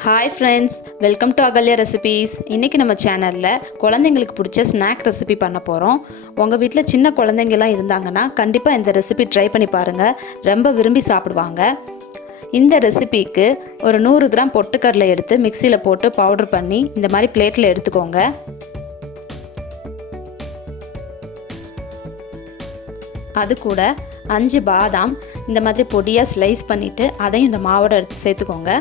Hi friends, welcome to akalyahrecipes. இன்னைக்கு நம்ம சேனல்ல குழந்தைங்களுக்கு பிடிச்ச ஸ்நாக் ரெசிபி பண்ண போறோம். உங்க வீட்ல சின்ன குழந்தைங்க எல்லாம் இருந்தாங்கன்னா கண்டிப்பா இந்த ரெசிபி ட்ரை பண்ணி பாருங்க. ரொம்ப விரும்பி சாப்பிடுவாங்க. இந்த ரெசிபிக்கு ஒரு 100 கிராம் பொட்டுக்கடலை எடுத்து மிக்ஸில போட்டு பவுடர் பண்ணி இந்த மாதிரி பிளேட்ல எடுத்துக்கோங்க. அது கூட 5 பாதாம் இந்த மாதிரி பொடியா ஸ்லைஸ் பண்ணிட்டு அதையும் இந்த மாவோட எடுத்து சேர்த்துக்கோங்க.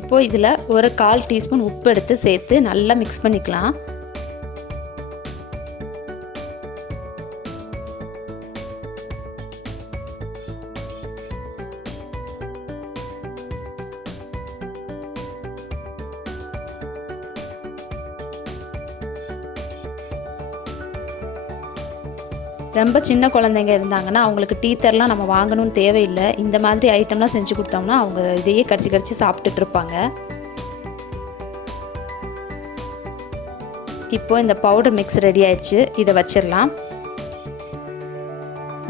இப்போ இதில் ஒரு 1/4 டீஸ்பூன் உப்பு எடுத்து சேர்த்து நல்லா மிக்ஸ் பண்ணிக்கலாம். ரொம்ப சின்ன குழந்தைங்க இருந்தாங்கன்னா அவங்களுக்கு டீத்தர்லாம் நம்ம வாங்கணும்னு தேவையில்லை. இந்த மாதிரி ஐட்டம்லாம் செஞ்சு கொடுத்தோம்னா அவங்க இதையே கடிச்சு சாப்பிட்டுட்டு இருப்பாங்க. இப்போ இந்த பவுடர் மிக்ஸ் ரெடி ஆயிடுச்சு. இதை வச்சிடலாம்.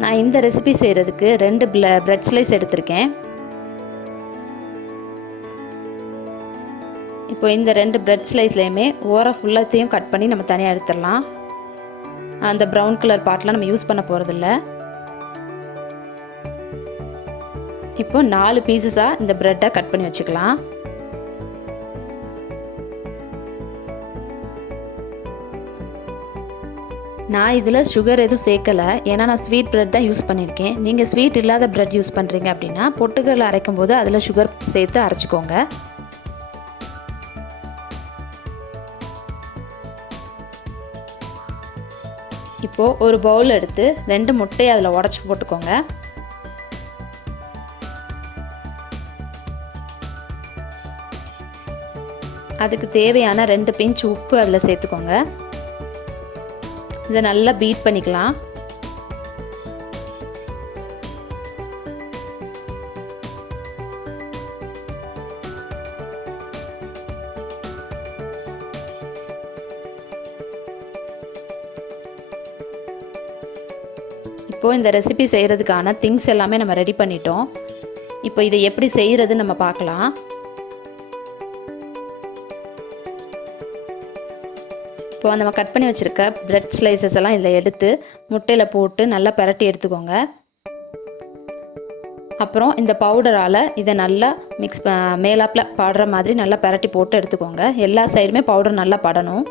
நான் இந்த ரெசிபி செய்கிறதுக்கு 2 பிரெட் ஸ்லைஸ் எடுத்திருக்கேன். இப்போ இந்த 2 பிரெட் ஸ்லைஸ்லேயுமே ஓரம் ஃபுல்லாத்தையும் கட் பண்ணி நம்ம தனியாக எடுத்துடலாம். அந்த ப்ரௌன் கலர் பார்ட்லாம் நம்ம யூஸ் பண்ண போகிறதில்ல. இப்போ 4 பீசஸாக இந்த ப்ரெட்டை கட் பண்ணி வச்சுக்கலாம். நான் இதில் சுகர் எதுவும் சேர்க்கலை, ஏன்னா நான் ஸ்வீட் ப்ரெட் தான் யூஸ் பண்ணியிருக்கேன். நீங்கள் ஸ்வீட் இல்லாத ப்ரெட் யூஸ் பண்ணுறீங்க அப்படின்னா பொட்டுக்கடலை அரைக்கும் போது அதில் சுகர் சேர்த்து அரைச்சிக்கோங்க. இப்போது ஒரு பவுல் எடுத்து 2 முட்டையை அதில் உடச்சி போட்டுக்கோங்க. அதுக்கு தேவையான 2 பிஞ்ச் உப்பு அதில் சேர்த்துக்கோங்க. இதை நல்லா பீட் பண்ணிக்கலாம். இப்போது இந்த ரெசிபி செய்கிறதுக்கான திங்ஸ் எல்லாமே நம்ம ரெடி பண்ணிட்டோம். இப்போ இதை எப்படி செய்கிறதுன்னு நம்ம பார்க்கலாம். இப்போ நம்ம கட் பண்ணி வச்சுருக்க பிரெட் ஸ்லைசஸ் எல்லாம் இதில் எடுத்து முட்டையில் போட்டு நல்லா பிரட்டி எடுத்துக்கோங்க. அப்புறம் இந்த பவுடரால் இதை நல்லா மேலாப்பில் படுற மாதிரி நல்லா பிரட்டி போட்டு எடுத்துக்கோங்க. எல்லா சைடுமே பவுடர் நல்லா படணும்.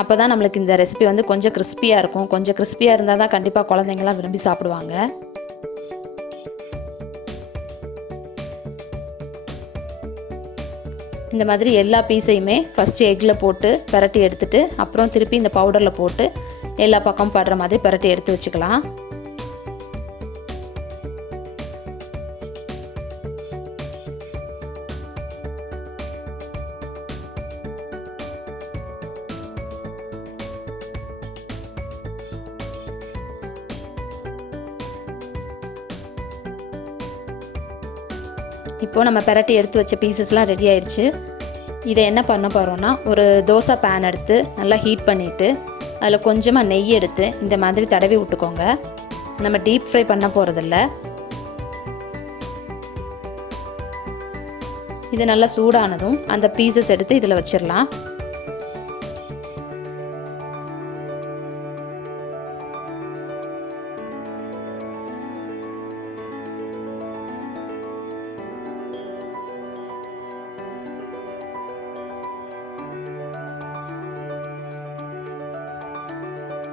அப்போ தான் நம்மளுக்கு இந்த ரெசிபி வந்து கொஞ்சம் கிறிஸ்பியாக இருக்கும். கொஞ்சம் கிறிஸ்பியாக இருந்தால் தான் கண்டிப்பாக குழந்தைங்களாம் விரும்பி சாப்பிடுவாங்க. இந்த மாதிரி எல்லா பீஸையுமே ஃபஸ்ட்டு எக்கில் போட்டு பிரட்டி எடுத்துட்டு அப்புறம் திருப்பி இந்த பவுடரில் போட்டு எல்லா பக்கமும் படுற மாதிரி பிரட்டி எடுத்து வச்சுக்கலாம். இப்போது நம்ம பிரட்டி எடுத்து வச்ச பீசஸ்லாம் ரெடி ஆயிடுச்சு. இதை என்ன பண்ண போகிறோன்னா ஒரு தோசை பேன் எடுத்து நல்லா ஹீட் பண்ணிவிட்டு அதில் கொஞ்சமாக நெய் எடுத்து இந்த மாதிரி தடவி விட்டுக்கோங்க. நம்ம டீப் ஃப்ரை பண்ண போகிறதில்ல. இது நல்லா சூடானதும் அந்த பீசஸ் எடுத்து இதில் வச்சிடலாம்.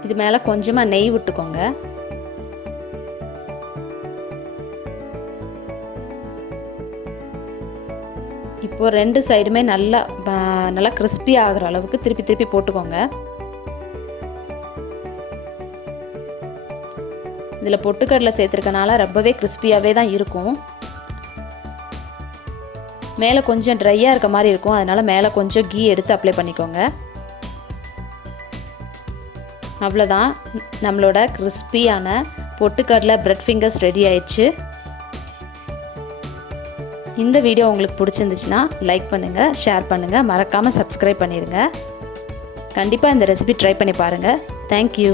இது மேலே கொஞ்சமாக நெய் விட்டுக்கோங்க. இப்போது 2 சைடுமே நல்லா கிறிஸ்பி ஆகிற அளவுக்கு திருப்பி போட்டுக்கோங்க. இதில் பொட்டுக்கடலை சேர்த்துருக்கனால ரொம்பவே கிறிஸ்பியாகவே தான் இருக்கும். மேலே கொஞ்சம் ட்ரையாக இருக்க மாதிரி இருக்கும். அதனால் மேலே கொஞ்சம் கீ எடுத்து அப்ளை பண்ணிக்கோங்க. அவ்வளோதான், நம்மளோட கிறிஸ்பியான பொட்டுக்கடலை பிரெட் ஃபிங்கர்ஸ் ரெடி ஆயிடுச்சு. இந்த வீடியோ உங்களுக்கு பிடிச்சிருந்துச்சுன்னா லைக் பண்ணுங்கள், ஷேர் பண்ணுங்கள், மறக்காமல் சப்ஸ்கிரைப் பண்ணிடுங்க. கண்டிப்பாக இந்த ரெசிபி ட்ரை பண்ணி பாருங்கள். தேங்க்யூ.